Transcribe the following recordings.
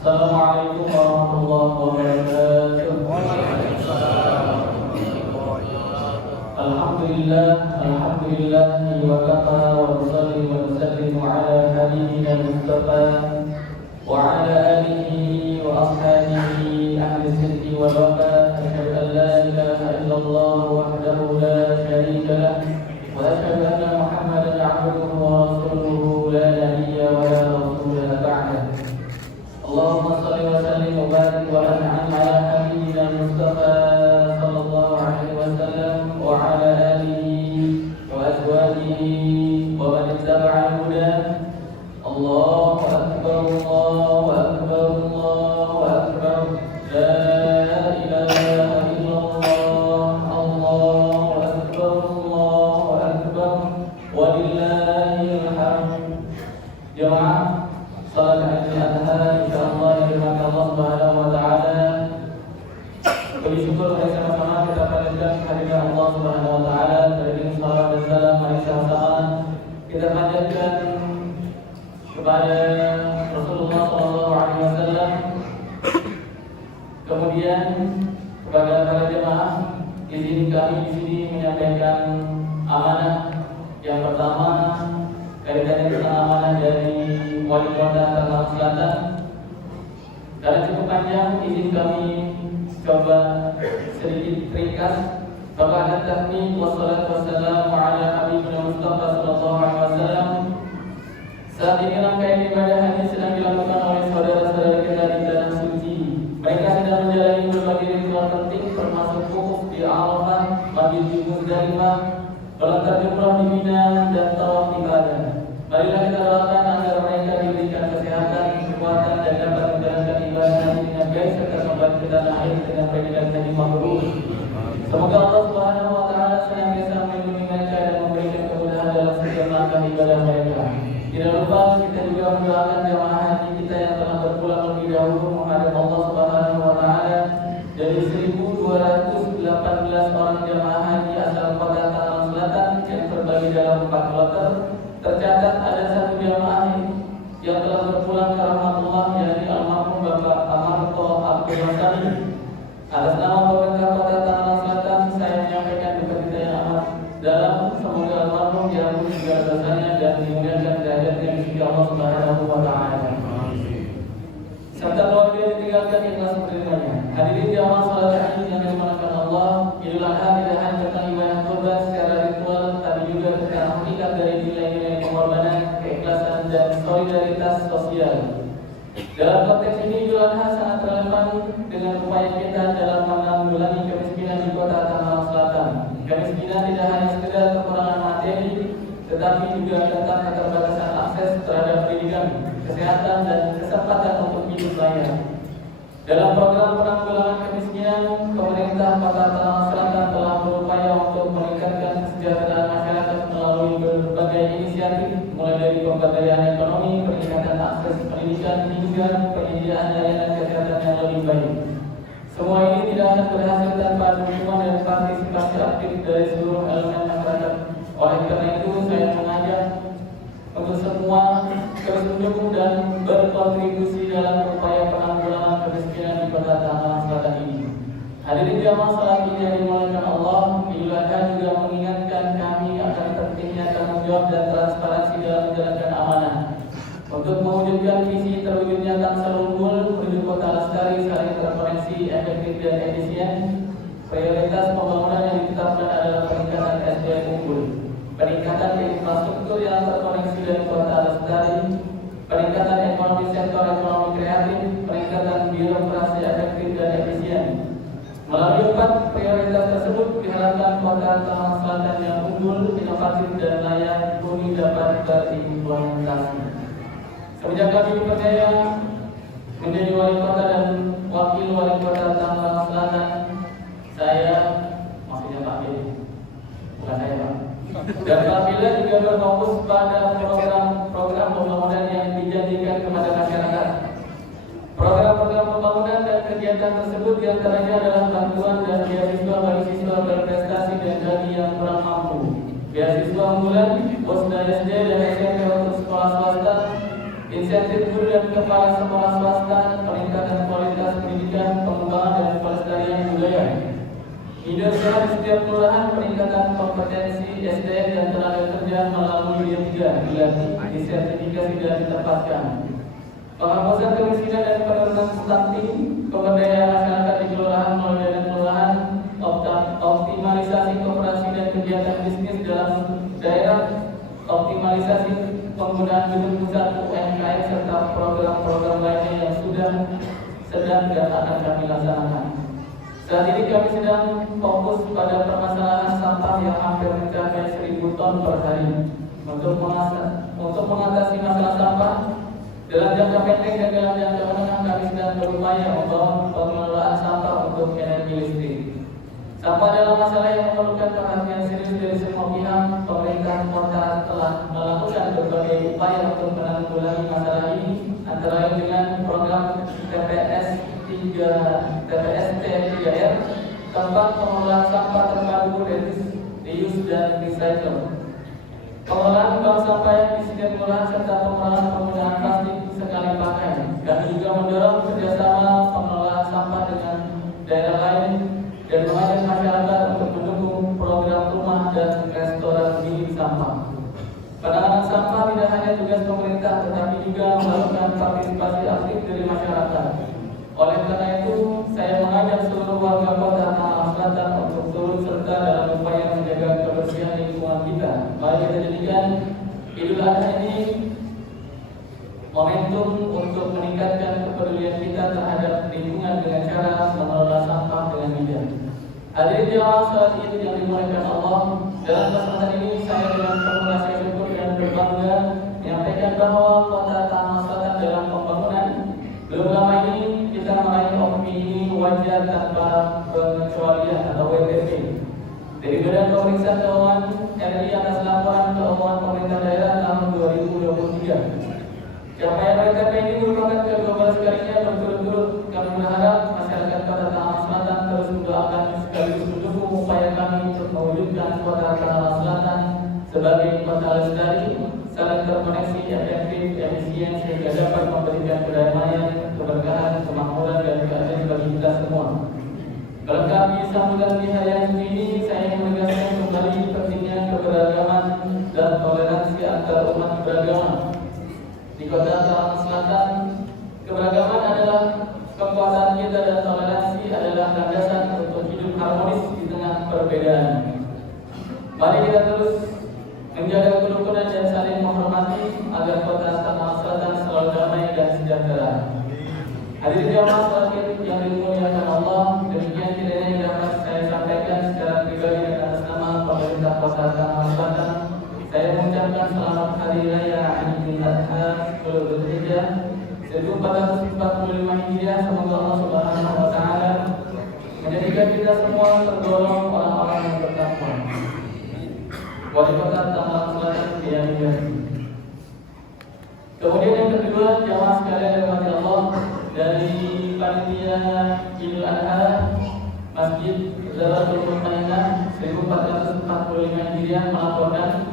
Assalamualaikum warahmatullahi wabarakatuh. Alhamdulillah wa kafa wa nusalli wa nusallimu ala habibina Mustafa wa ala alihi wa ashabihi ahli sidqi wa wafa. Asyhadu an la ilaha illallah wahdahu la syarika lah wa asyhadu anna Muhammadan abduhu wa rasuluhu la nabiyya wa la rasula ba'dah. Allahumma salli wa sallim wa barik wa an'am ala habibina Mustafa sallallahu alaihi wasallam wa ala alihi wa azwajihi wa man ittaba'a huda. Allahu akbar, Allahu akbar, Allahu akbar. La ilaha illallah, Allahu akbar, Allahu akbar. Walillahil hamd. Jemaah salat Idul Adha insyaallah dirahmati Allah Subhanahu wa taala. Puji syukur mari sama-sama kita panjatkan kehadirat Allah Subhanahu wa taala. Beriring salawat dan salam mari sama-sama kita panjatkan kepada Rasulullah sallallahu alaihi wasallam. Kemudian kepada para jemaah, izin kami di sini menyampaikan amanah. Yang pertama kaitannya dengan amanah dari Wali Kota Tangerang Selatan. Karena cukup panjang, izin kami coba sedikit ringkas. Ba'da tahmid wassalatu wassalamu ala habibina Mustafa sallallahu alaihi wasallam. Saat ini rangkaian ibadah haji sedang dilakukan oleh saudara-saudara kita di tanah suci. Mereka sedang menjalani berbagai ritual penting termasuk wukuf di Arafah, mabit di Muzdalifah, melontar jumrah di Mina dan tawaf ibadah. Marilah kita doakan agar mereka diberikan kesehatan, kekuatan dan dapat menjalankan ibadah dengan baik serta kembali ke tanah air dengan predikat haji mabrur. Semoga Allah Subhanahu wa taala senantiasa melindungi mereka dan memberikan kemudahan dalam setiap langkah ibadah mereka. Tidak lupa kita juga mendoakan jemaah haji kita yang telah berpulang lebih dahulu menghadap Allah Subhanahu wa taala. Dari 1.218 orang jemaah haji asal Kota Tangerang Selatan yang terbagi dalam 4 kloter, tercatat ada satu jemaah yang telah berpulang ke rahmatullah, yakni almarhum Bapak Amarto Abdul Masani. Atas nama pemerintah Kota Tangerang Selatan, saya menyampaikan duka cita yang amat dalam. Semoga almarhum diampuni segala dosanya dan dimuliakan derajatnya di sisi Allah Subhanahu wa taala. Serta keluarga ditinggalkan ikhlas menerimanya. Hadirin jamaah salat Id yang dimuliakan Allah, Idul Adha tidak hanya tentang ibadah kurban secara ritual, tapi juga tentang hakikat dari nilai-nilai pengorbanan, keikhlasan dan solidaritas sosial. Dalam konteks ini, Idul Adha sangat relevan dengan upaya kita dalam menanggulangi kemiskinan di Kota Tangerang Selatan. Kemiskinan tidak hanya sekedar kekurangan materi, tetapi juga tentang keterbatasan akses terhadap pendidikan, kesehatan dan kesempatan untuk hidup layak. Dalam program penanggulangan kemiskinan, pemerintah Kota Tangerang Selatan telah berupaya untuk meningkatkan kesejahteraan masyarakat melalui berbagai inisiatif, mulai dari pemberdayaan ekonomi, peningkatan akses pendidikan hingga penyediaan layanan kesehatan yang lebih baik. Semua ini tidak akan berhasil tanpa dukungan dan partisipasi aktif dari seluruh elemen masyarakat. Oleh karena itu, saya mengajak untuk semua terus mendukung dan berkontribusi dalam upaya penanggulangan kemiskinan di Kota Tangerang Selatan ini. Hadirin jamaah salat Id yang dimuliakan Allah, Idul Adha juga mengingatkan kami akan pentingnya tanggung jawab dan transparansi dalam menjalankan amanah. Untuk mewujudkan visi terwujudnya Tangsel Unggul menuju Kota Lestari saling terkoneksi, efektif dan efisien, prioritas pembangunan yang ditetapkan adalah peningkatan SDM unggul, peningkatan infrastruktur yang terkoneksi dari Kota Lestari, peningkatan ekonomi sektor ekonomi kreatif, peningkatan birokrasi efektif dan efisien. Melalui 4 prioritas tersebut diharapkan Kota Tangerang Selatan yang unggul, inovatif dan layak huni dapat terimplementasi. Semenjak kami dipercaya menjadi wali kota dan wakil wali kota Tangerang Selatan, saya, maksudnya Pak Billy, bukan saya Pak, dan Pak Billy juga berfokus pada program pembangunan yang dijanjikan kepada masyarakat. Program-program pembangunan dan kegiatan tersebut diantaranya adalah bantuan dan beasiswa bagi siswa berprestasi dan bagi yang kurang mampu, beasiswa unggulan, bos dan SD dan SMP untuk sekolah swasta, inisiatif guru dan kepala sekolah swasta, peningkatan kualitas pendidikan, pengembangan dan pelestarian budaya. Ide usaha di setiap kelurahan, peningkatan kompetensi SDM dan tenaga kerja melalui D3 dilatih, disertifikasi dan ditempatkan. Penghapusan kemiskinan dan penurunan stunting, pemberdayaan masyarakat di kelurahan melalui dana kelurahan, optimalisasi koperasi dan kegiatan bisnis dalam daerah, optimalisasi penggunaan gedung pusat UMKM serta program-program lainnya yang sudah, sedang dan akan kami laksanakan. Saat ini kami sedang fokus pada permasalahan sampah yang hampir mencapai 1.000 ton per hari. Untuk mengatasi masalah sampah dalam jangka pendek dan dalam jangka menengah, kami sedang berupaya membangun pengelolaan sampah untuk energi listrik. Sampah adalah masalah yang memerlukan perhatian serius dari semua pihak. Pemerintah kota telah melakukan berbagai upaya untuk menanggulangi masalah ini, antara lain dengan program TPST 3R, tempat pengelolaan sampah terpadu, reuse dan recycle. Pengelolaan bank sampah yang di setiap kelurahan serta pengelolaan penggunaan plastik sekali pakai. Kami juga mendorong kerjasama pengelolaan sampah dengan daerah lain dan mengajak masyarakat untuk mendukung program rumah dan restoran bilik sampah. Penanganan sampah tidak hanya tugas pemerintah, tetapi juga melakukan partisipasi aktif dari masyarakat. Oleh karena itu, saya mengajak seluruh warga kota Tangerang Selatan untuk turut serta dalam upaya menjaga kebersihan lingkungan kita. Mari kita jadikan Idul Adha ini momentum untuk meningkatkan kepedulian kita terhadap lingkungan dengan cara mengelola sampah dengan bijak. Hadirin jamaah salat Id yang dimuliakan Allah, dalam kesempatan ini saya dengan penuh rasa syukur dan berbangga menyampaikan bahwa kota Tangerang Selatan dalam pembangunan belum lama ini kita meraih opini wajar tanpa pengecualian atau WTP dari Badan Pemeriksa Keuangan RI atas laporan keuangan pemerintah daerah tahun 2023. Capaian WTP ini merupakan ke-12 kalinya berturut-turut. Kami berharap masyarakat kota Tangerang Selatan terus mendoakan sekaligus mendukung upaya kami untuk mewujudkan kota Tangerang Selatan sebagai kota lestari, saling terkoneksi, efektif, efisien sehingga dapat memberikan kedamaian, keberkahan, kemakmuran dan keadilan bagi kita semua. Melengkapi sambutan di hari ini, saya menegaskan kembali pentingnya keberagaman dan toleransi antar umat beragama. Di kota Tangerang Selatan, keberagaman adalah kekuatan kita dan toleransi adalah landasan untuk hidup harmonis di tengah perbedaan. Mari kita terus menjaga kerukunan dan saling menghormati agar kota Tangerang Selatan selalu damai dan sejahtera. Hadirin jamaah salat Id yang dimuliakan Allah, demikian kiranya yang dapat saya sampaikan secara pribadi dan atas nama pemerintah kota Tangerang Selatan. Saya mengucapkan selamat hari raya Idul Adha 10 Dzulhijjah 1445 Hijriah. Semoga Allah Subhanahu wa taala menjadikan kita semua tergolong orang-orang yang bertakwa. Wali kota Tangerang Selatan diambil. Kemudian yang kedua, jamaah sekalian yang dirahmati Allah, dari panitia Idul Adha Masjid Zaratul Mutmainah 1445 Hijriah melaporkan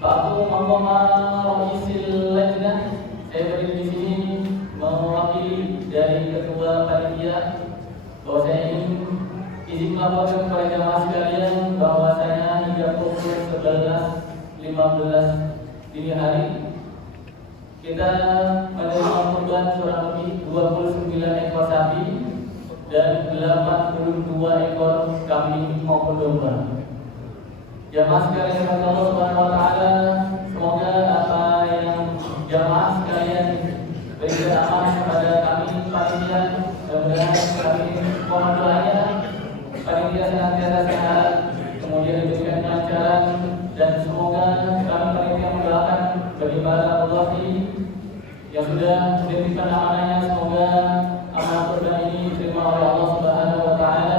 Pak Muhammad Roisil Lajnah, saya berdiri di sini mewakili dari ketua panitia bahwa saya ingin izin melaporkan kepada jamaah sekalian bahwasanya hingga pukul 11.15 dini hari kita menerima kurban kurang lebih 29 ekor sapi dan 82 ekor kambing maupun domba. Jamaah sekalian yang Allah Subhanahu wa taala, semoga apa yang jamaah sekalian berikan amanah kepada kami panitia, mudah-mudahan kami mohon doanya panitia senantiasa sehat, kemudian diberikan kelancaran, dan semoga kami panitia mendoakan bagi para ulama yang sudah menitipkan amanahnya, semoga amanah kurban ini diterima oleh Allah Subhanahu wa taala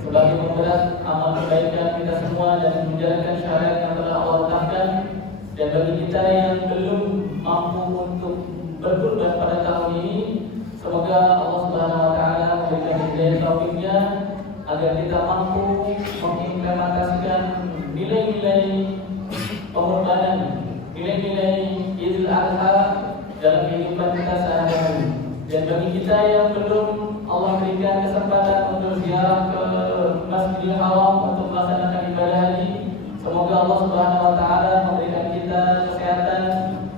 sebagai pemberat amal kebaikan kita semua dan menjalankan syariat yang telah Allah tetapkan. Dan bagi kita yang belum mampu untuk berkurban pada tahun ini, semoga Allah Subhanahu wa taala memberikan hidayah taufiknya agar kita mampu mengimplementasikan nilai-nilai pengorbanan, nilai-nilai Idul Idul Adha dalam kehidupan kita sehari-hari. Dan bagi kita yang belum Allah berikan kesempatan untuk ziarah ke Masjidil Haram untuk melaksanakan ibadah haji, semoga Allah Subhanahu wa taala memberikan kita kesehatan,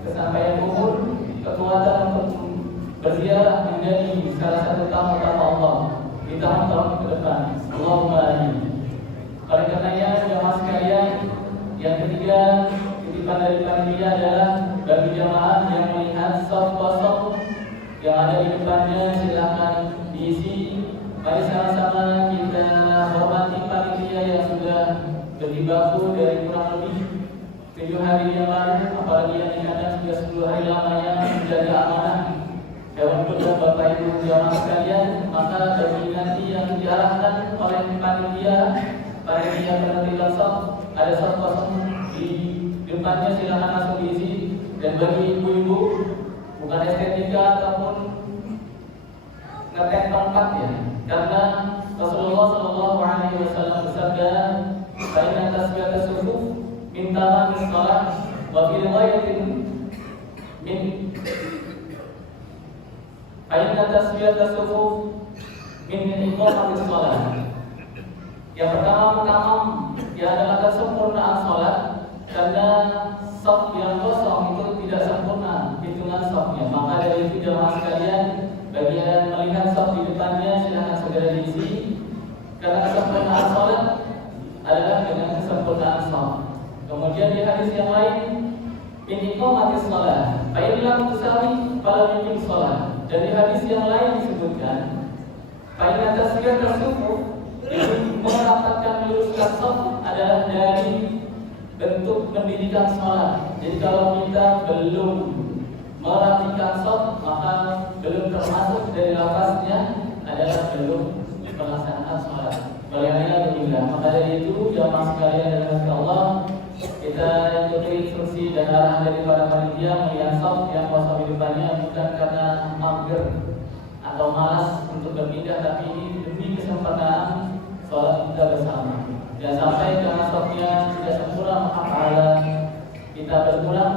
kesampaian umur, kekuatan untuk berziarah menjadi salah satu tamu-tamu Allah di tahun-tahun ke depan. Allahumma amin. Oleh karenanya jamaah sekalian, yang ketiga titipan dari panitia adalah bagi jamaah yang melihat shaf kosong yang ada di depannya silakan diisi. Mari sama-sama kita hormati panitia yang sudah berjibaku dari kurang lebih 7 hari yang lalu, apalagi yang dikatakan sudah 10 hari lamanya menjaga amanah hewan dan Bapak Ibu jamaah sekalian. Maka bagi nanti yang diarahkan oleh panitia penentuan shaf, ada shaf kosong di depannya, silakan langsung diisi. Dan bagi ibu-ibu, bukan estetika ataupun ngetek tempat ya, karena Rasulullah Shallallahu Alaihi Wasallam bersabda, "Baina tasbiyat as-sufuf min tamam as-salat wa fi riwayatin min baina tasbiyat as-sufuf min iqamah as-salat." Yang pertama ya adalah kesempurnaan salat, karena shaf yang kosong itu tidak sempurna hitungan shafnya. Maka dari itu jamaah sekalian, bagi yang melihat shaf di depannya silakan segera diisi, karena kesempurnaan salat adalah dengan kesempurnaan shaf. Kemudian di hadis yang lain, min iqamatis shalah fa in lam tusawi fala min shalah. Dan di hadis yang lain disebutkan fa in tasbiyat as-sufuf, merapatkan luruskan shaf adalah dari bentuk pendidikan sholat. Jadi kalau kita belum merapikan shaf, maka belum termasuk dari lafaznya adalah belum melaksanakan sholat. Walhamdulillah. Maka dari itu jamaah sekalian dan Allah, kita ikuti instruksi dan arahan dari para panitia melihat shaf yang kosong di depannya bukan karena mager atau malas untuk berpindah, tapi ini demi kesempurnaan sholat kita bersama. Dan sampai karena shafnya tidak sempurna, maka pahala kita berkurang,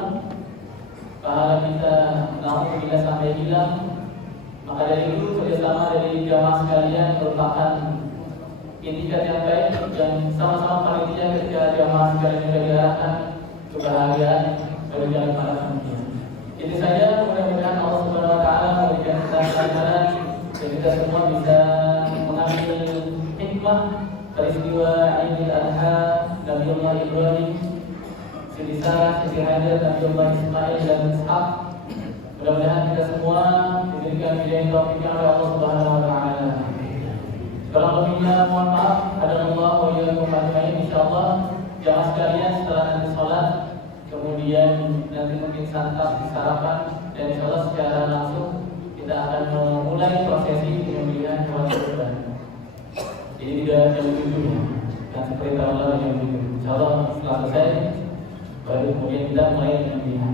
pahala kita namun bila sampai hilang. Maka dari itu kerjasama dari jamaah sekalian merupakan itikat yang baik, dan sama-sama panitia ketika jamaah sekalian juga diarahkan kebahagiaan bagi jalan para panitia. Ini saja, mudah-mudahan Allah Subhanahu wa taala memberikan kita kesabaran dan kita semua bisa mengambil hikmah peristiwa Idul Adha Nabiullah Ibrahim, Siti Sarah, Siti Hajar, Nabiullah Ismail dan Ishaq. Mudah-mudahan kita semua diberikan hidayah taufik oleh Allah Subhanahu wa taala. Kalau lebihnya mohon maaf. Hadanallah wa iyyakum ajmain. Insyaallah jamaah sekalian setelah nanti sholat, kemudian nanti mungkin santap sarapan, dan insyaallah secara langsung kita akan memulai prosesi pembelian hewan kurban. Jadi tidak jam 7 ya, dan seperti tahun lalu jam 7. Insyaallah setelah selesai baru kemudian kita mulai pembelian.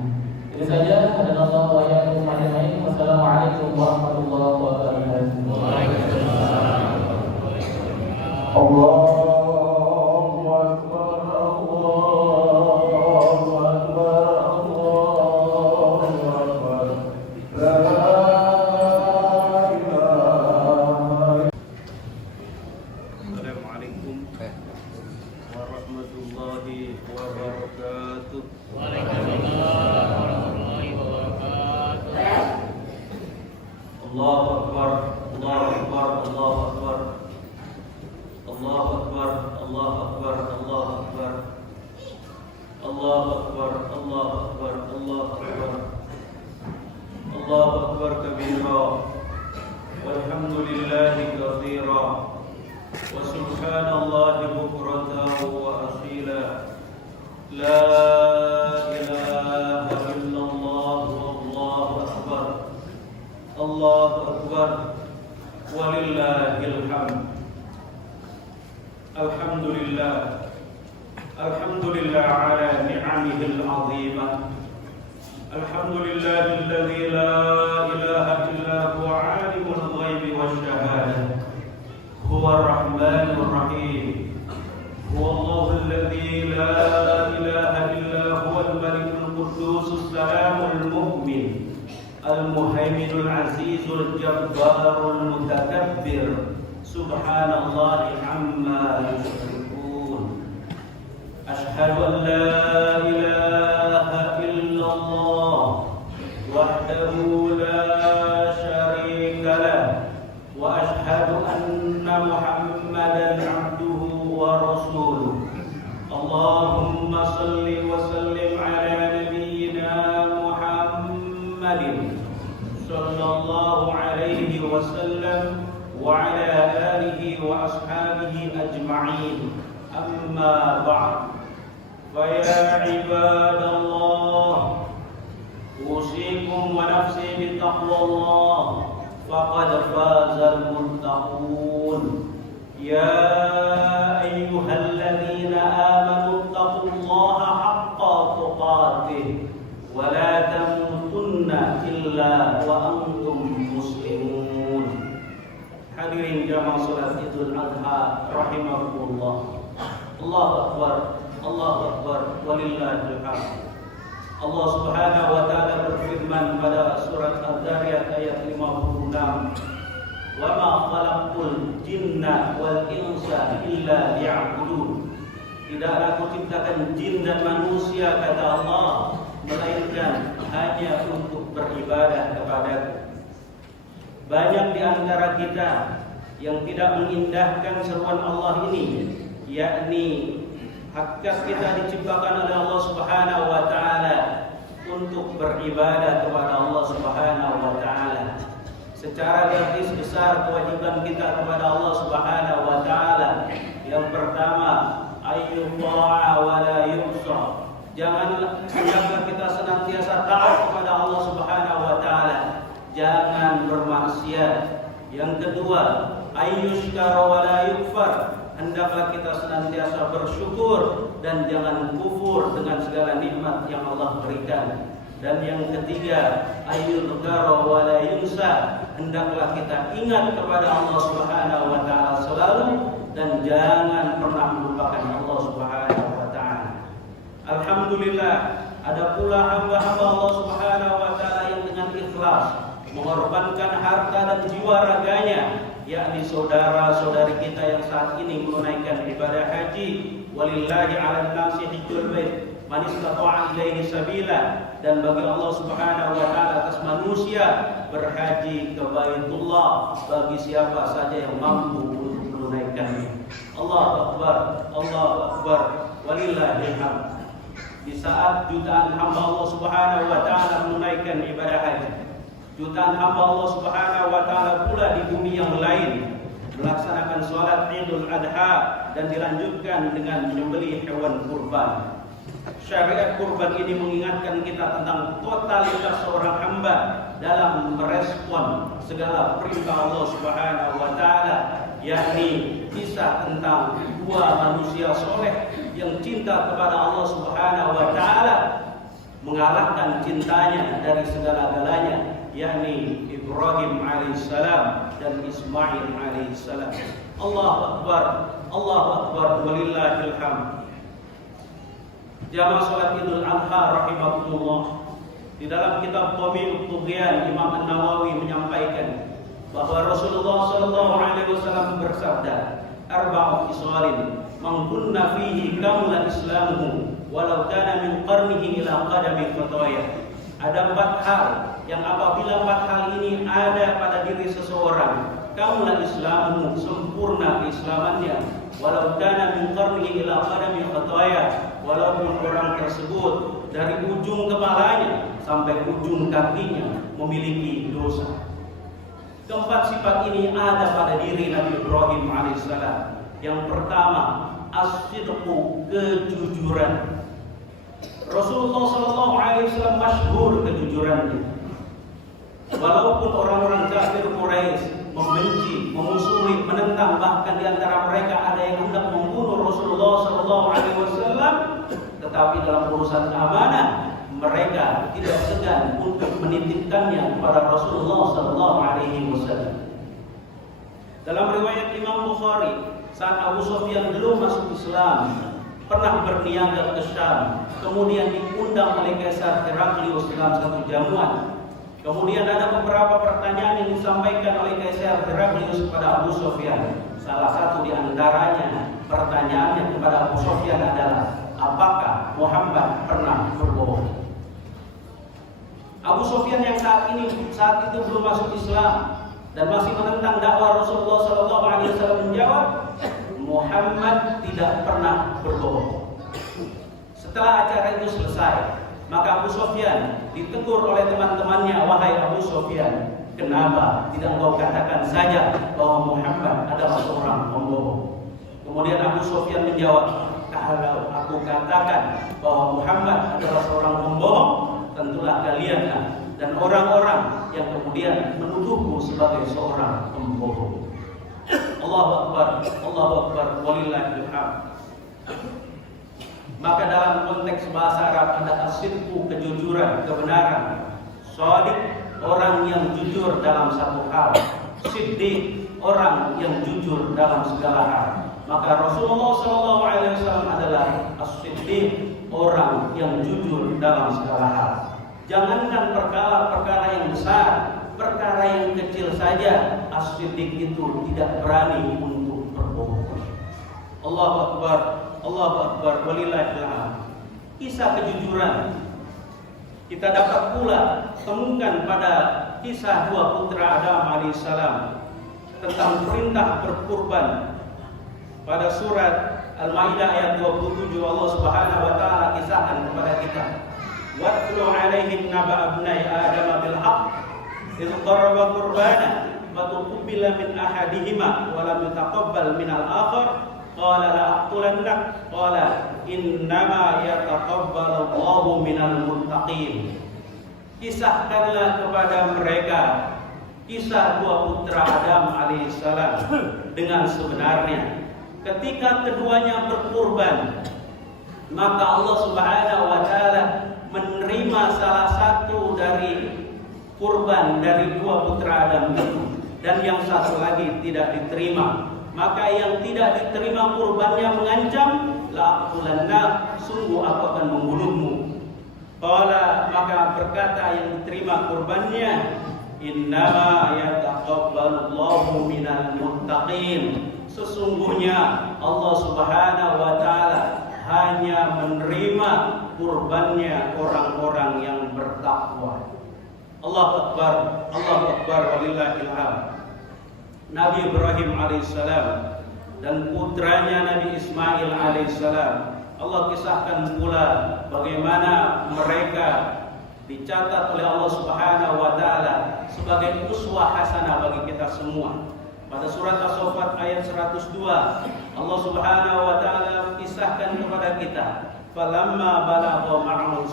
Itu saja. Hadanallah wa iyyakum ajmain. Wassalamualaikum warahmatullahi wabarakatuh. Waalaikumsalam. Allahu Akbar, Allahu Akbar, Allahu Akbar. La ilaha. Assalamualaikum warahmatullahi wabarakatuh. Waalaikumsalam warahmatullahi wabarakatuh. Allahu Akbar, Allahu Akbar, Allahu Akbar. Allahu Akbar, Allahu Akbar, Allahu Akbar. Allahu Akbar, Allahu Akbar, Allahu Akbar. Allahu Akbar kabira. Walhamdulillahi katsira. Wa subhanallahi bukratan wa asila. La ilaha illallah wallahu akbar. Allahu akbar. Walillahil hamd. Alhamdulillah. Alhamdulillah ala ni'amihil azimah. Alhamdulillahilladzi la ilaha illa huwa alimul ghaibi wasyahadah. Huwa ar-rahmanur rahim. Huwa Allahul ladzi la ilaha illa huwal malikul quddus salamul Al-Muhaiminul Azizul Jabbarul Mutakabbir. Subhanallahi amma yushrikun. Ashhadu an la ilaha illallah wahdahu la syarika lah wa ashhadu anna Muhammadan abduhu wa rasuluh. Allahumma salli wa sallim ala nabiyyina Muhammadin sallallahu alaihi wasallam wa ala alihi wa ashabihi ajma'in. Amma ba'd. Fa ya ibadallah, usikum wa nafsi bi taqwallah, faqad fazal muttaqun. Ya ayyuhalladzina amanu taqullaha haqqa tuqatih wa la tamutunna illa wa antum muslimun. Hadirin jamaah salat Idul Adha rahimakumullah. Allahu akbar, Allahu akbar, walillahil hamd. Allah Subhanahu wa taala berfirman pada surat Ad-Dariyat ayat 56, "Wa ma khalaqtul jinna wal insa illa liya'budun." Tidaklah aku ciptakan jin dan manusia, kata Allah, melainkan hanya untuk beribadah kepadaku. Banyak di antara kita yang tidak mengindahkan seruan Allah ini, yakni hakikat kita diciptakan oleh Allah Subhanahu wa taala untuk beribadah kepada Allah Subhanahu wa taala. Secara garis besar kewajiban kita kepada Allah Subhanahu wa taala, yang pertama, ayyullaha wa la yu'sa. Janganlah kita senantiasa taat kepada Allah Subhanahu wa taala, jangan bermaksiat. Yang kedua, ayyushkara wa la yukfar. Hendaklah kita senantiasa bersyukur dan jangan kufur dengan segala nikmat yang Allah berikan. Dan yang ketiga, ayyudhkara wa la yunsa. Hendaklah kita ingat kepada Allah Subhanahu wa taala selalu dan jangan pernah melupakan Allah Subhanahu wa taala. Alhamdulillah, ada pula hamba-hamba Allah Subhanahu wa taala yang dengan ikhlas mengorbankan harta dan jiwa raganya, yakni saudara-saudari kita yang saat ini menunaikan ibadah haji. Walillahi 'alan nasi hajjul bait man istata'a ilaihi sabila. Dan bagi Allah Subhanahu wa taala atas manusia berhaji ke Baitullah bagi siapa saja yang mampu untuk menunaikannya. Allahu akbar, Allahu akbar, walillahil hamd. Di saat jutaan hamba Allah Subhanahu wa taala menunaikan ibadah haji, jutaan hamba Allah Subhanahu wa taala pula di bumi yang lain melaksanakan sholat Idul Adha dan dilanjutkan dengan menyembelih hewan kurban. Syariat kurban ini mengingatkan kita tentang totalitas seorang hamba dalam merespon segala perintah Allah Subhanahu wa taala, yakni kisah tentang dua manusia soleh yang cinta kepada Allah Subhanahu wa taala mengalahkan cintanya dari segala-galanya, yakni Ibrahim alaihissalam dan Ismail alaihissalam. Allahu akbar, Allahu akbar, walillahil hamd. Jamaah salat Idul Adha rahimakumullah. Di dalam kitab Qamil Tughyan, Imam An-Nawawi menyampaikan bahwa Rasulullah sallallahu alaihi wasallam bersabda, "Arba'u khisalin man kunna fihi kamula islamuhu walau kana min qarnihi ila qadami khataya." Ada 4 hal yang apabila 4 hal ini ada pada diri seseorang, kamula islamuhu, sempurna keislamannya, walau kana min qarnihi ila qadami khataya, walaupun orang tersebut dari ujung kepalanya sampai ujung kakinya memiliki dosa. Keempat sifat ini ada pada diri Nabi Ibrahim alaihissalam. Yang pertama, as-sidqu, kejujuran. Rasulullah sallallahu alaihi wasallam masyhur kejujurannya. Walaupun orang-orang kafir Quraisy membenci, memusuhi, menentang, bahkan di antara mereka ada yang hendak membunuh Rasulullah sallallahu alaihi wasallam, tetapi dalam urusan amanah mereka tidak segan untuk menitipkannya kepada Rasulullah sallallahu alaihi wasallam. Dalam riwayat Imam Bukhari, saat Abu Sufyan belum masuk Islam, pernah berniaga ke Syam, kemudian diundang oleh Kaisar Heraklius dalam satu jamuan. Kemudian ada beberapa pertanyaan yang disampaikan oleh Kaisar Heraklius kepada Abu Sufyan. Salah satu di antaranya pertanyaannya kepada Abu Sufyan adalah, apakah Muhammad pernah berbohong? Abu Sufyan yang saat itu belum masuk Islam dan masih menentang dakwah Rasulullah SAW menjawab, Muhammad tidak pernah berbohong. Setelah acara itu selesai, maka Abu Sufyan ditegur oleh teman-temannya, wahai Abu Sufyan, kenapa tidak engkau katakan saja bahwa Muhammad adalah seorang pembohong? Kemudian Abu Sufyan menjawab, kalau aku katakan bahwa Muhammad adalah seorang pembohong, tentulah kalian dan orang-orang yang kemudian menuduhku sebagai seorang pembohong. Allahu Akbar, walillahil hamd. Maka dalam konteks bahasa Arab ada as-sidqu, kejujuran, kebenaran. Shadiq, orang yang jujur dalam satu hal. Siddiq, orang yang jujur dalam segala hal. Maka Rasulullah SAW adalah as-siddiq, orang yang jujur dalam segala hal. Jangankan perkara-perkara yang besar, perkara yang kecil saja as-siddiq itu tidak berani untuk berbohong. Allahu Akbar, walillahil hamd. Kisah kejujuran kita dapat pula temukan pada kisah dua putra Adam alaihissalam tentang perintah berkurban. Pada surat Al-Maidah ayat 27 Allah Subhanahu wa taala kisahkan kepada kita, watlu alaihim naba abnai adam bil haqq idh qarraba qurbana fatuqbila min ahadihima wa lam yutaqabbal min al-akhar qala la aqtulannak qala innama yataqabbalu Allahu minal muttaqin. Kisahkanlah kepada mereka kisah dua putra Adam alaihissalam dengan sebenarnya. Ketika keduanya berkurban, maka Allah Subhanahu wa taala menerima salah satu dari kurban dari dua putra Adam itu, dan yang satu lagi tidak diterima. Maka yang tidak diterima kurbannya mengancam, la'aqtulanna, sungguh aku akan membunuhmu. Qala, maka berkata yang diterima kurbannya, innama yataqabbalullahu minal muttaqin. Sesungguhnya Allah Subhanahu wa taala hanya menerima kurbannya orang-orang yang bertakwa. Allahu Akbar, walillahil hamd. Nabi Ibrahim alaihissalam dan putranya Nabi Ismail alaihissalam, Allah kisahkan pula bagaimana mereka dicatat oleh Allah Subhanahu wa taala sebagai uswah hasanah bagi kita semua. Pada surat As-Saffat ayat 102, Allah Subhanahu wa taala kisahkan kepada kita, falamma balagha ma'ahu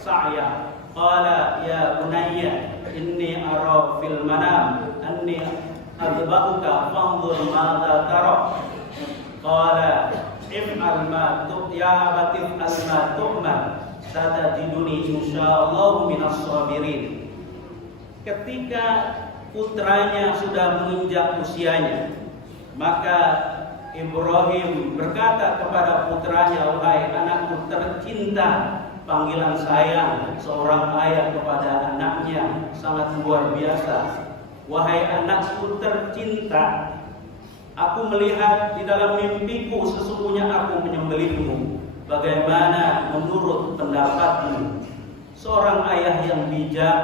sa'ya qala ya bunayya inni ara fil manam anni adbahuka fanzur madza tara qala if'al ma abati ma tu'mar satajiduni insyaallah minas sabirin. Ketika putranya sudah menginjak usianya, maka Ibrahim berkata kepada putranya, wahai anakku tercinta. Panggilan sayang seorang ayah kepada anaknya sangat luar biasa. Wahai anakku tercinta, aku melihat di dalam mimpiku sesungguhnya aku menyembelihmu. Bagaimana menurut pendapatmu? Seorang ayah yang bijak,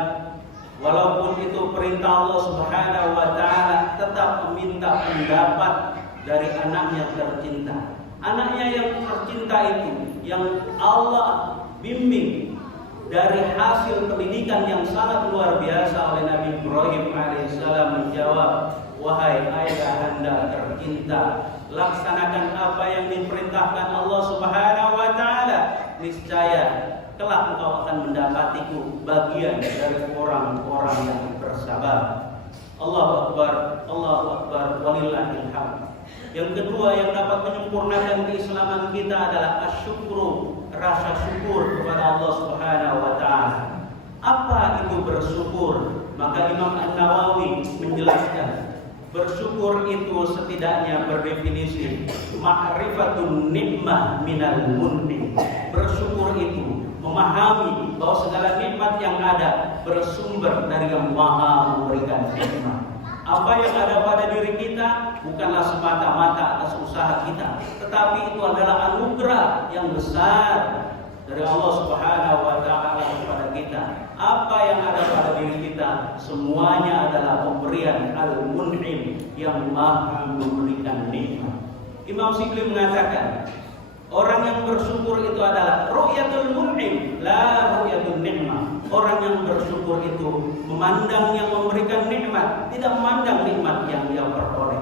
walaupun itu perintah Allah Subhanahu wa taala, tetap meminta pendapat dari anaknya tercinta. Anaknya yang tercinta itu, yang Allah bimbing dari hasil pendidikan yang sangat luar biasa oleh Nabi Ibrahim alaihissalam, menjawab, wahai ayahanda tercinta, laksanakan apa yang diperintahkan Allah Subhanahu wa taala, niscaya kelak engkau akan mendapatiku bagian dari orang-orang yang bersabar. Allahu Akbar, walillahil hamd. Yang kedua yang dapat menyempurnakan keislaman kita adalah asyukru, rasa syukur kepada Allah Subhanahu wa taala. Apa itu bersyukur? Maka Imam An-Nawawi menjelaskan, bersyukur itu setidaknya berdefinisi ma'rifatun nikmah minal mun'im. Bersyukur itu memahami bahwa segala nikmat yang ada bersumber dari Yang Maha memberikan nikmat. Apa yang ada pada diri kita bukanlah semata-mata atas usaha kita, tetapi itu adalah anugerah yang besar dari Allah Subhanahu wa taala kepada kita. Apa yang ada pada diri kita semuanya adalah pemberian Al-Mun'im yang Maha memberikan nikmat. Imam Sibli mengatakan, orang yang bersyukur itu adalah ru'yatul mun'im, la ru'yatul ni'mah. Orang yang bersyukur itu memandang yang memberikan nikmat, tidak memandang nikmat yang dia peroleh.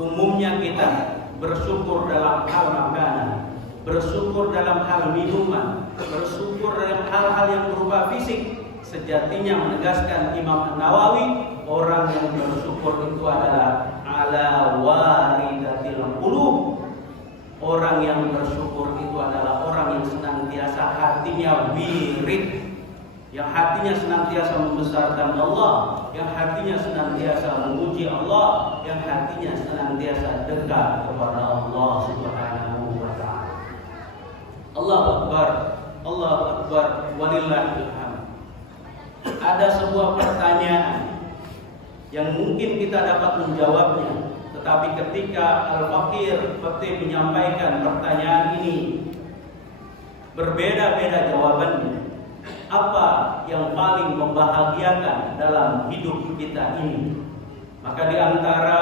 Umumnya kita bersyukur dalam hal makanan, bersyukur dalam hal minuman, bersyukur dalam hal-hal yang berupa fisik. Sejatinya menegaskan Imam An-Nawawi, orang yang bersyukur itu adalah ala waridatil qulub. Orang yang bersyukur itu adalah orang yang senantiasa hatinya wirid, yang hatinya senantiasa membesarkan Allah, yang hatinya senantiasa memuji Allah, yang hatinya senantiasa dekat kepada Allah Subhanahu wa taala. Allahu Akbar, Allahu Akbar, walillahil hamd. Ada sebuah pertanyaan yang mungkin kita dapat menjawabnya, tetapi ketika Al-Faqir menyampaikan pertanyaan ini, berbeda-beda jawabannya. Apa yang paling membahagiakan dalam hidup kita ini? Maka di antara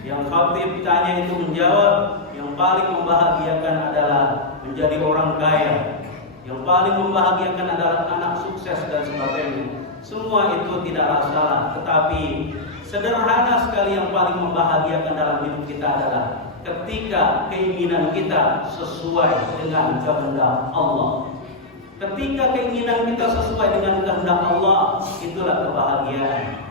yang khatib tanya itu menjawab, yang paling membahagiakan adalah menjadi orang kaya, yang paling membahagiakan adalah anak sukses dan sebagainya. Semua itu tidaklah salah, tetapi sederhana sekali yang paling membahagiakan dalam hidup kita adalah ketika keinginan kita sesuai dengan kehendak Allah. Ketika keinginan kita sesuai dengan kehendak Allah, itulah kebahagiaan.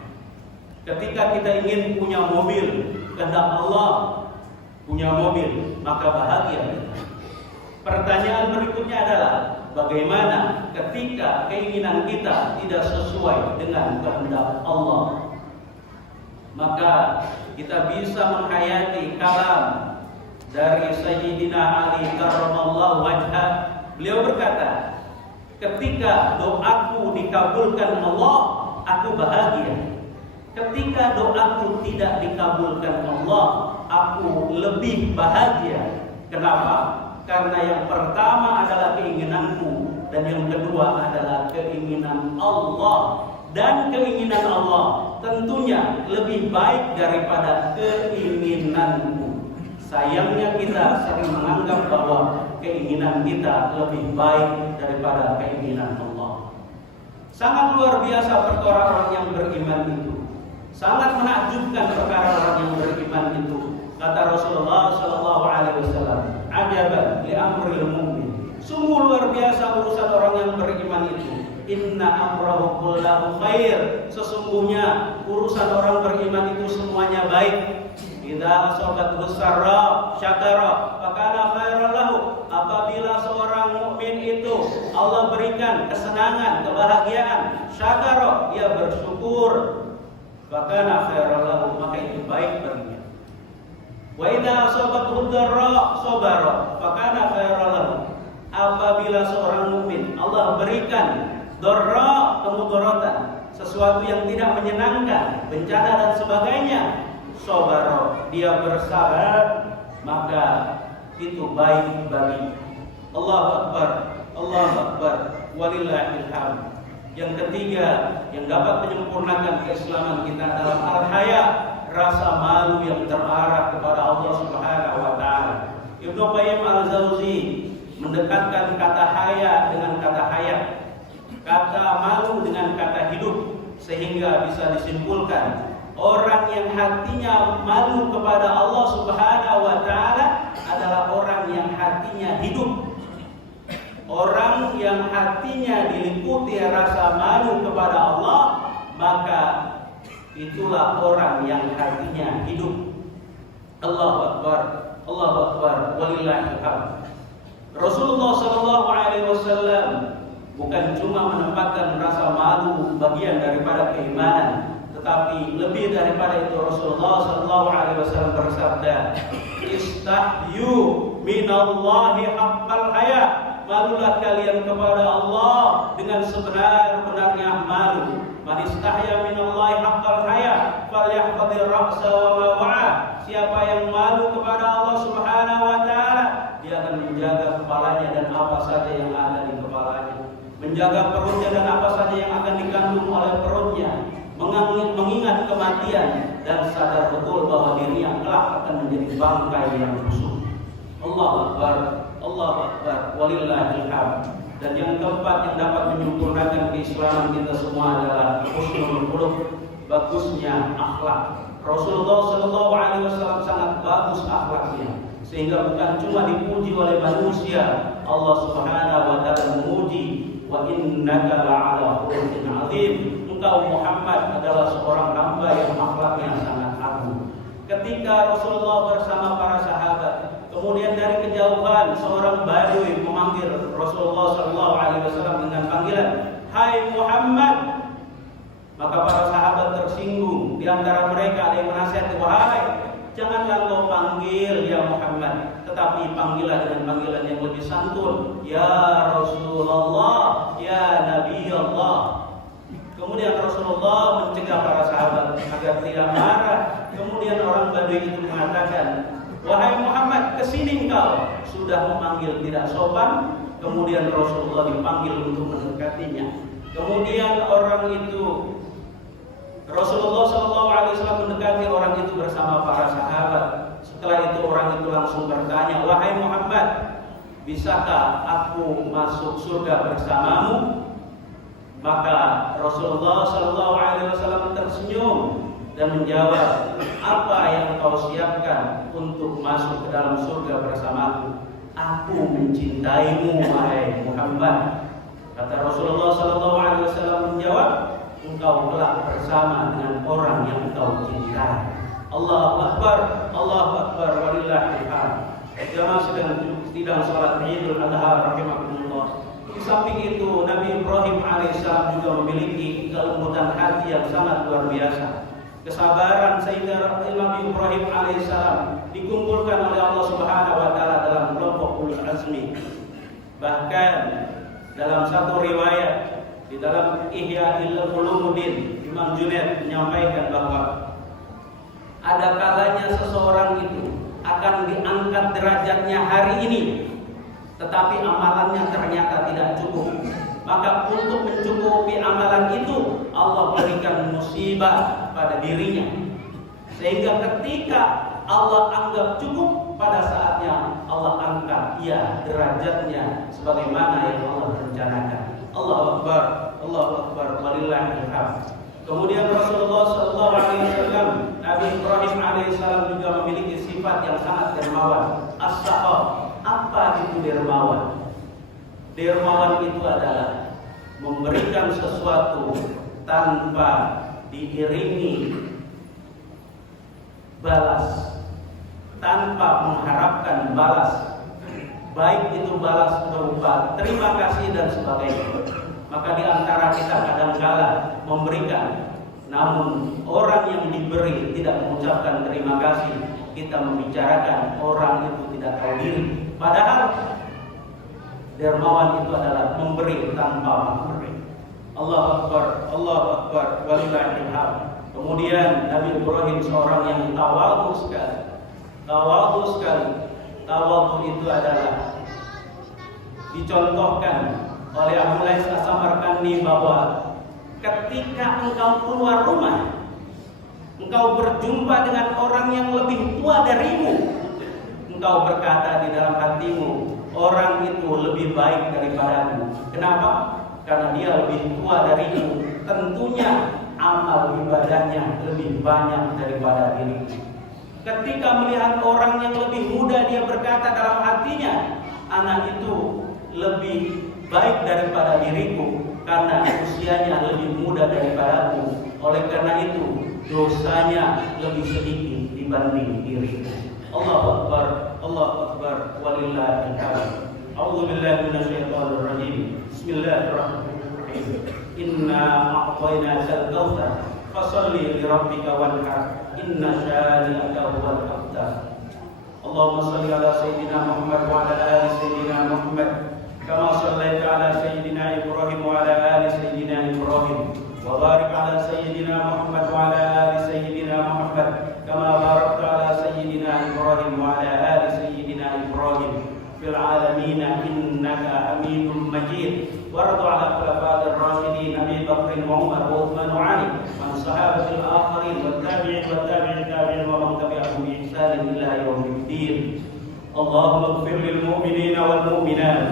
Ketika kita ingin punya mobil, kehendak Allah punya mobil, maka bahagia kita. Pertanyaan berikutnya adalah bagaimana ketika keinginan kita tidak sesuai dengan kehendak Allah? Maka kita bisa menghayati kalam dari Sayyidina Ali karramallahu wajhah. Beliau berkata, ketika doaku dikabulkan Allah, aku bahagia. Ketika doaku tidak dikabulkan Allah, aku lebih bahagia. Kenapa? Karena yang pertama adalah keinginanku, dan yang kedua adalah keinginan Allah. Dan keinginan Allah tentunya lebih baik daripada keinginanku. Sayangnya kita sering menganggap bahwa keinginan kita lebih baik daripada keinginan Allah. Sangat luar biasa perkara orang yang beriman itu. Sangat menakjubkan perkara orang yang beriman itu. Kata Rasulullah sallallahu alaihi wasallam, "Ajaban li amril mu'min." Sungguh luar biasa urusan orang yang beriman itu. Inna amrahu kullahu khair. Sesungguhnya urusan orang beriman itu semuanya baik. Idza asabathu sarra syakara fakana khairan lahu. Apabila seorang mukmin itu Allah berikan kesenangan, kebahagiaan, syakara, dia bersyukur, fakana khairan lahu, maka itu baik baginya. Wa idza asabathu dharra sabara fakana khairan lahu. Apabila seorang mukmin Allah berikan dharra, kemudaratan, sesuatu yang tidak menyenangkan, bencana dan sebagainya, sabara, dia bersabar, maka itu baik bagi. Allahu Akbar, Allahu Akbar, walillahil hamd. Yang ketiga yang dapat menyempurnakan keislaman kita adalah al-haya, rasa malu yang terarah kepada Allah Subhanahu wa taala. Ibnu Qayyim al-Jauzi mendekatkan kata haya dengan kata hayat, kata malu dengan kata hidup, sehingga bisa disimpulkan orang yang hatinya malu kepada Allah Subhanahu wa taala adalah orang yang hatinya hidup. Orang yang hatinya diliputi rasa malu kepada Allah, maka itulah orang yang hatinya hidup. Allahu Akbar, Allahu Akbar, walillahil hamd. Rasulullah sallallahu alaihi wasallam bukan cuma menempatkan rasa malu bagian daripada keimanan, tetapi lebih daripada itu Rasulullah sallallahu alaihi wasallam bersabda, "Istahyu minallahi haqqal haya." malulah kalian kepada Allah dengan sebenar-benarnya malu. Man istahya minallahi haqqal haya falyahfadir ra'sa wa ma wa'a. Siapa yang malu kepada Allah Subhanahu wa taala, dia akan menjaga kepalanya dan apa saja yang ada di kepalanya, menjaga perutnya dan apa saja yang akan dikandung oleh perutnya, mengingat kematian dan sadar betul bahwa dirinya kelak akan menjadi bangkai yang busuk. Allahu Akbar, Allahu Akbar, walillahil hamd. Dan yang keempat yang dapat menyempurnakan keislaman kita semua adalah husnul khuluq, bagusnya akhlak. Rasulullah Shallallahu Alaihi Wasallam sangat bagus akhlaknya, sehingga bukan cuma dipuji oleh manusia, Allah Subhanahu Wa Taala memuji, wa innaka la'ala khuluqin azim. Engkau Muhammad adalah seorang hamba yang akhlaknya sangat agung. Ketika Rasulullah bersama para sahabat, kemudian dari kejauhan seorang badui memanggil Rasulullah SAW dengan panggilan, "Hai Muhammad." Maka para sahabat tersinggung. Di antara mereka ada yang menasihati, "Wahai, janganlah kau panggil ya Muhammad, tetapi panggillah dengan panggilan yang lebih santun, ya Rasulullah, ya Nabi Allah." Kemudian Rasulullah mencegah para sahabat agar tidak marah. Kemudian orang Badui itu mengatakan, "Wahai Muhammad, kesini engkau." Sudah memanggil tidak sopan. Kemudian Rasulullah dipanggil untuk mendekatinya. Kemudian orang itu, Rasulullah SAW mendekati orang itu bersama para sahabat. Setelah itu orang itu langsung bertanya, "Wahai Muhammad, bisakah aku masuk surga bersamamu?" Maka Rasulullah SAW tersenyum dan menjawab, "Apa yang kau siapkan untuk masuk ke dalam surga bersamaku? Aku mencintaimu, wahai Muhammad." Kata Rasulullah SAW menjawab, "Engkau telah bersama dengan orang yang engkau cintai." Allahu Akbar, Allahu Akbar, walillahil hamd. Jamaah sedang salat Idul Adha rahimakumullah. Di samping itu, Nabi Ibrahim alaihissalam juga memiliki kelembutan hati yang sangat luar biasa. Kesabaran sehingga Nabi Ibrahim alaihissalam dikumpulkan oleh Allah Subhanahu wa taala dalam kelompok ulul azmi. Bahkan dalam satu riwayat di dalam Ihya Ulumuddin, Imam Junaid menyampaikan bahwa ada kalanya seseorang itu akan diangkat derajatnya hari ini, tetapi amalannya ternyata tidak cukup. Maka untuk mencukupi amalan itu, Allah berikan musibah pada dirinya, sehingga ketika Allah anggap cukup, pada saatnya Allah angkat ia derajatnya sebagaimana yang Allah rencanakan. Allahu Akbar, Allahu Akbar, walillahil hamd. Kemudian Rasulullah SAW, Nabi Ibrahim alaihissalam juga memiliki sifat yang sangat dermawan. As-sakha. Apa itu dermawan? Dermawan itu adalah memberikan sesuatu tanpa diiringi balas, tanpa mengharapkan balas, baik itu balas berupa terima kasih dan sebagainya. Maka di antara kita kadang-kala memberikan, namun orang yang diberi tidak mengucapkan terima kasih. Kita membicarakan orang itu tidak tahu diri. Padahal dermawan itu adalah memberi tanpa memberi. Allahu Akbar, Allahu Akbar, walillahil hamd. Kemudian Nabi Ibrahim seorang yang tawadhu sekali. Tawadhu sekali. Tawadhu itu adalah dicontohkan oleh Abu Lais As-Samarkandi bahwa ketika engkau keluar rumah, engkau berjumpa dengan orang yang lebih tua darimu, engkau berkata di dalam hatimu, orang itu lebih baik daripadamu. Kenapa? Karena dia lebih tua darimu. Tentunya amal ibadahnya lebih banyak daripada dirimu. Ketika melihat orang yang lebih muda, dia berkata dalam hatinya, anak itu lebih baik daripada diriku karena usianya lebih muda daripadaku. Oleh karena itu dosanya lebih sedikit dibanding diriku. Allahu Akbar, Allahu Akbar, walillahil hamd. A'udzu billahi minasyaitonir rajim. Bismillahirrahmanirrahim. Inna a'tainakal kautsar fasholli li rabbika wanhar. Inna syani'aka huwal abtar. Allahumma shalli ala sayyidina Muhammad wa ala ali sayyidina Muhammad kama في العالمين إنك حميد مجيد. وارض على الخلفاء الراشدين أبي بكر وعمر وعثمان وعلي وعن الصحابة الآخرين والتابعين والتابعين ومن تبعهم بإحسان إلى يوم الدين. اللهم اغفر للمؤمنين والمؤمنات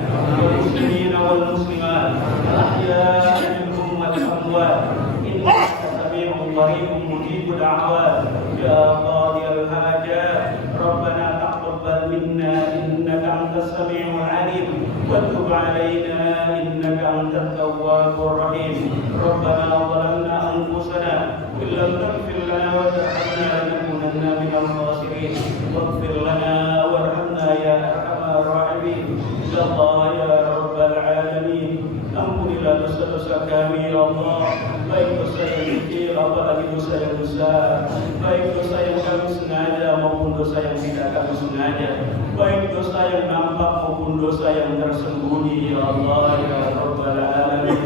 والمسلمين والمسلمات الأحياء منهم والأموات إنك سميع قريب مجيب دعوات يا قاضي الحاجات. ربنا تقبل منا إنك أنت السميع العليم وتب علينا إنك أنت التواب الرحيم. ربنا ظلمنا أنفسنا وإن لم تغفر لنا وترحمنا لنكونن من الخاسرين. واغفر لنا وارحمنا يا أرحم الراحمين. يا الله يا رب العالمين, ampunilah dosa-dosa kami ya Allah, baik dosa yang kecil apalagi dosa yang besar, baik dosa yang kami sengaja maupun dosa yang tidak kami sengaja, baik dosa yang nampak maupun dosa yang tersembunyi ya Allah ya Rabbal Alamin.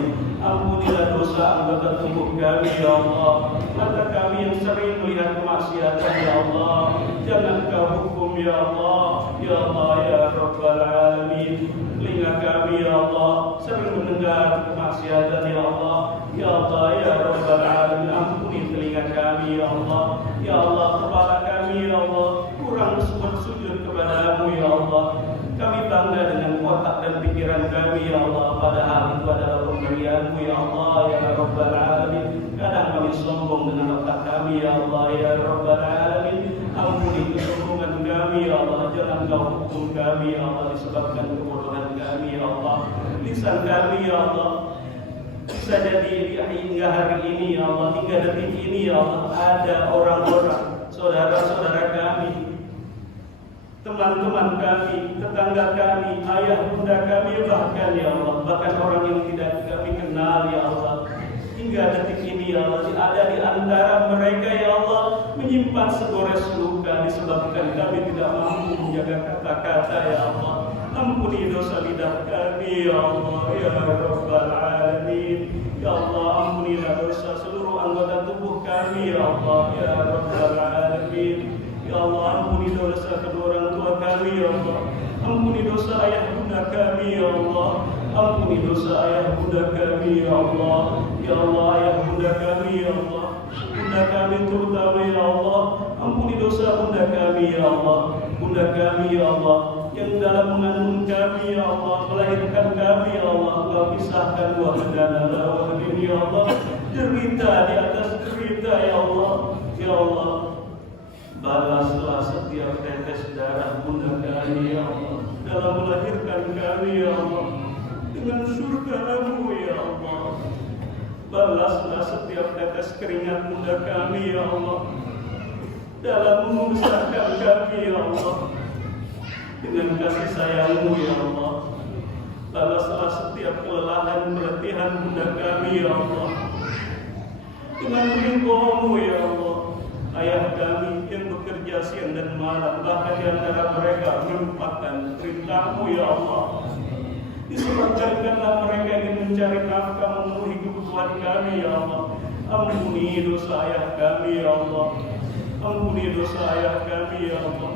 Ampunilah dosa anggota tubuh kami ya Allah, mata kami yang sering melihat kemaksiatan ya Allah, jangan kau hukum ya Allah ya Rabbal Alamin. Telinga kami ya Allah sering mendengar kemaksiatan ya Allah ya Rabbal Alamin. Ampuni telinga kami ya Allah kepala kami ya Allah kurang bersujud kepadamu ya Allah. Kami bangga dengan otak dan pikiran kami ya Allah, padahal itu adalah pemberianmu ya Allah ya Rabbal Alamin. Kadang kami sombong dengan otak kami ya Allah ya Rabbal Alamin. Ampuni kesombongan kami ya Allah, jangan kau hukum kami ya Allah disebabkan kebodohan kami ya Allah. Lisan kami ya Allah bisa jadi hingga hari ini ya Allah, hingga detik ini ya Allah, ada orang-orang saudara-saudara kami, teman-teman kami, tetangga kami, ayah bunda kami, bahkan ya Allah, bahkan orang yang tidak kami kenal ya Allah, hingga detik ini ya Allah, ada di antara mereka ya Allah menyimpan segores luka disebabkan kami tidak mampu menjaga kata-kata ya Allah. Ampuni dosa lidah kami ya Allah ya Rabbal Alamin. Ya Allah, ampunilah dosa seluruh anggota tubuh kami ya Allah ya Rabbal Alamin. Ya Allah, ampuni dosa kedua orang tua kami ya Allah. Ampuni dosa ayah bunda kami ya Allah. Ampuni dosa ayah bunda kami ya Allah. Ya Allah, ayah bunda kami ya Allah, bunda kami terutama ya Allah. Ampuni dosa bunda kami ya Allah. Bunda kami ya Allah yang dalam mengandung kami ya Allah, melahirkan kami ya Allah, Engkau pisahkan wahdana la wahdin ya Allah. Derita di atas derita ya Allah. Ya Allah, balaslah setiap tetes darah bunda kami ya Allah dalam melahirkan kami ya Allah dengan surga-Mu ya Allah. Balaslah setiap tetes keringat bunda kami ya Allah dalam membesarkan kami ya Allah dengan kasih sayang-Mu ya Allah. Balaslah setiap kelelahan pelatihan bunda kami ya Allah dengan ridho-Mu ya Allah. Ayah kami yang bekerja siang dan malam, bahkan di antara mereka melupakan perintah-Mu ya Allah. Disebabkanlah mereka ingin mencari nafkah memenuhi kebutuhan kami ya Allah. Ampuni dosa ayah kami ya Allah. Ampuni dosa ayah kami ya Allah.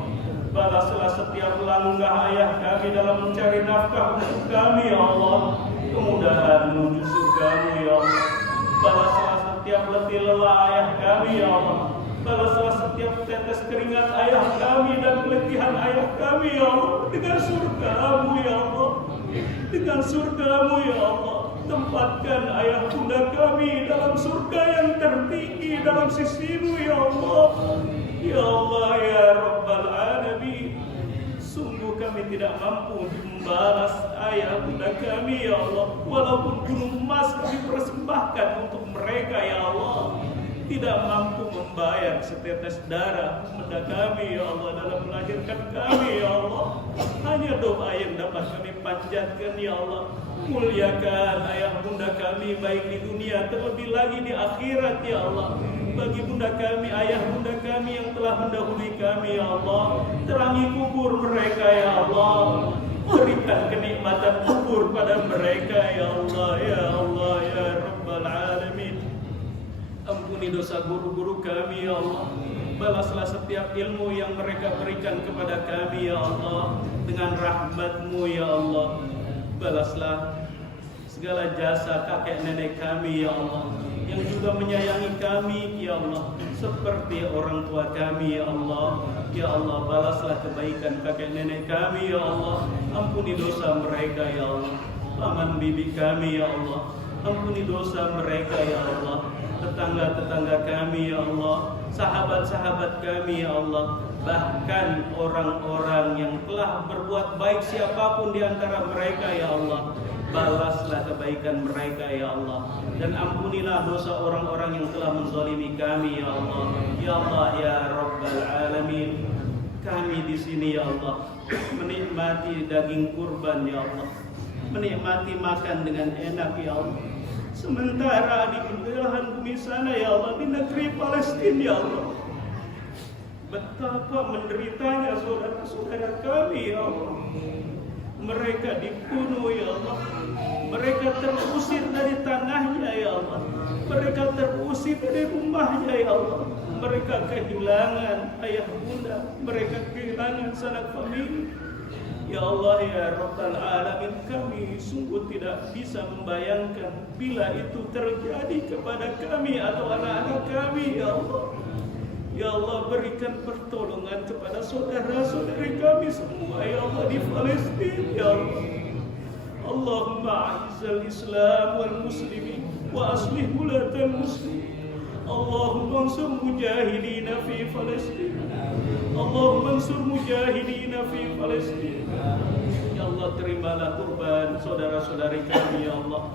Balaslah setiap langkah ayah kami dalam mencari nafkah untuk kami ya Allah. Kemudahan menuju surga-Mu ya Allah. Balaslah setiap letih lelah ayah kami ya Allah. Balaslah setiap tetes keringat ayah kami dan keletihan ayah kami ya Allah dengan surga-Mu ya Allah. Dengan surga-Mu ya Allah. Tempatkan ayah bunda kami dalam surga yang tertinggi dalam sisi-Mu ya Allah. Ya Allah ya Rabbal Alamin. Sungguh kami tidak mampu untuk membalas ayah bunda kami ya Allah. Walaupun gunung emas kami persembahkan untuk mereka ya Allah, tidak mampu membayar setetes darah bunda kami ya Allah dalam melahirkan kami ya Allah. Hanya doa yang dapat kami panjatkan ya Allah. Muliakan ayah bunda kami baik di dunia terlebih lagi di akhirat ya Allah. Bagi bunda kami, ayah bunda kami yang telah mendahului kami ya Allah, terangi kubur mereka ya Allah. Berikan kenikmatan kubur pada mereka ya Allah ya Rabbal Alamin. Ampuni Ampuni dosa guru-guru kami ya Allah. Balaslah setiap ilmu yang mereka berikan kepada kami ya Allah dengan rahmat-Mu ya Allah. Balaslah segala jasa kakek nenek kami ya Allah, yang juga menyayangi kami ya Allah seperti orang tua kami ya Allah. Ya Allah, balaslah kebaikan kakek nenek kami ya Allah. Ampuni dosa mereka ya Allah. Paman bibi kami ya Allah, ampuni dosa mereka ya Allah. Tetangga-tetangga kami ya Allah, sahabat-sahabat kami ya Allah, bahkan orang-orang yang telah berbuat baik siapapun di antara mereka ya Allah, balaslah kebaikan mereka ya Allah, dan ampunilah dosa orang-orang yang telah menzalimi kami ya Allah. Ya Allah ya Rabbal Alamin, kami di sini ya Allah menikmati daging kurban ya Allah, menikmati makan dengan enak ya Allah. Sementara di belahan bumi sana ya Allah, di negeri Palestina ya Allah, betapa menderitanya saudara-saudara kami ya Allah. Mereka dibunuh ya Allah, mereka terusir dari tanahnya ya Allah, mereka terusir dari rumahnya ya Allah, mereka kehilangan ayah bunda, mereka kehilangan sanak famili. Ya Allah ya Rabbal Alamin, kami sungguh tidak bisa membayangkan bila itu terjadi kepada kami atau anak-anak kami ya Allah. Ya Allah, berikan pertolongan kepada saudara-saudari kami semua ya Allah di Palestina ya Allah. Allahumma a'izzal Islam wal muslimin wa aslih wulatal muslimin. Allahumma ansur mujahidina fi Palestina. Allahumma ansur mujahidina fi Palestina. Ya Allah, terimalah kurban saudara-saudari kami ya Allah.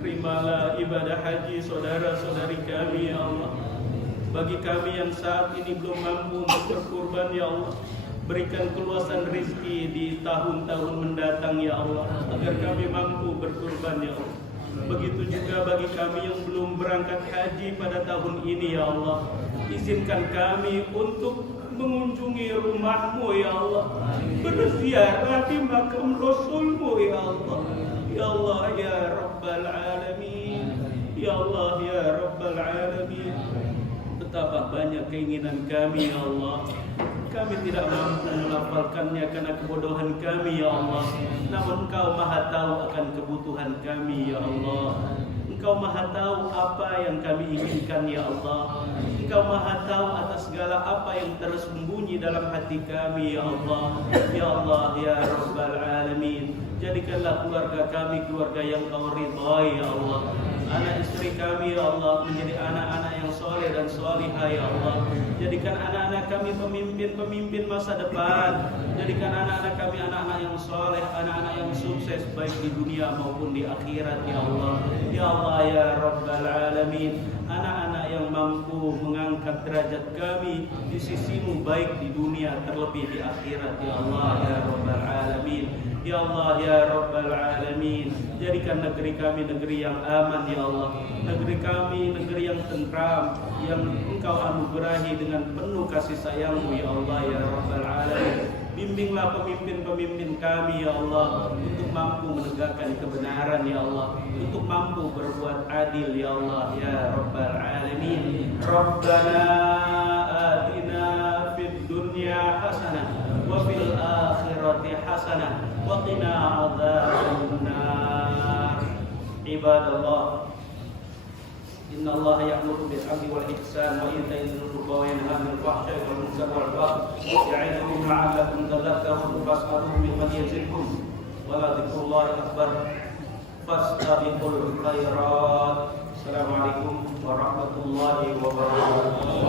Terimalah ibadah haji saudara-saudari kami ya Allah. Bagi kami yang saat ini belum mampu untuk berkurban ya Allah, berikan keluasan rezeki di tahun-tahun mendatang ya Allah, agar kami mampu berkurban ya Allah. Begitu juga bagi kami yang belum berangkat haji pada tahun ini ya Allah, izinkan kami untuk mengunjungi rumah-Mu ya Allah, berziarah di makam Rasul-Mu ya Allah. Ya Allah ya Rabbal Alamin, ya Allah ya Rabbal Alamin. Betapa banyak keinginan kami ya Allah, kami tidak mampu melafalkannya karena kebodohan kami ya Allah. Namun Engkau maha tahu akan kebutuhan kami ya Allah. Engkau maha tahu apa yang kami inginkan ya Allah. Engkau maha tahu atas segala apa yang tersembunyi dalam hati kami ya Allah. Ya Allah ya Rabbal Alamin, jadikanlah keluarga kami keluarga yang Kau ridhai ya Allah. Anak istri kami ya Allah menjadi anak-anak yang soleh dan solihah ya Allah. Jadikan anak-anak kami pemimpin masa depan. Jadikan anak-anak kami anak-anak yang soleh, anak-anak yang sukses baik di dunia maupun di akhirat ya Allah. Ya Allah ya Rabbal Alamin, anak-anak yang mampu mengangkat derajat kami di sisi-Mu baik di dunia terlebih di akhirat ya Allah ya Rabbal Alamin. Ya Allah ya Rabbal Alamin, jadikan negeri kami negeri yang aman ya Allah. Negeri kami negeri yang tentram, yang Engkau anugerahi dengan penuh kasih sayang-Mu ya Allah ya Rabbal Alamin. Bimbinglah pemimpin-pemimpin kami ya Allah, untuk mampu menegakkan kebenaran ya Allah, untuk mampu berbuat adil ya Allah ya Rabbal Alamin. Rabbana atina fid dunya hasanah wa fil akhirati hasanah wa qina adzabannar. Ibadallah, inna Allah ya'muru bil 'adli wal ihsan wa ita'i dzil qurba wa yanha 'anil fahsya'i wal munkari wal baghi ya'idukum la'allakum tadhakkarun. Fas'alu mimman yazidkum wa la dzikrullahi akbar. Fastabiqul khairat. Assalamualaikum warahmatullahi wabarakatuh.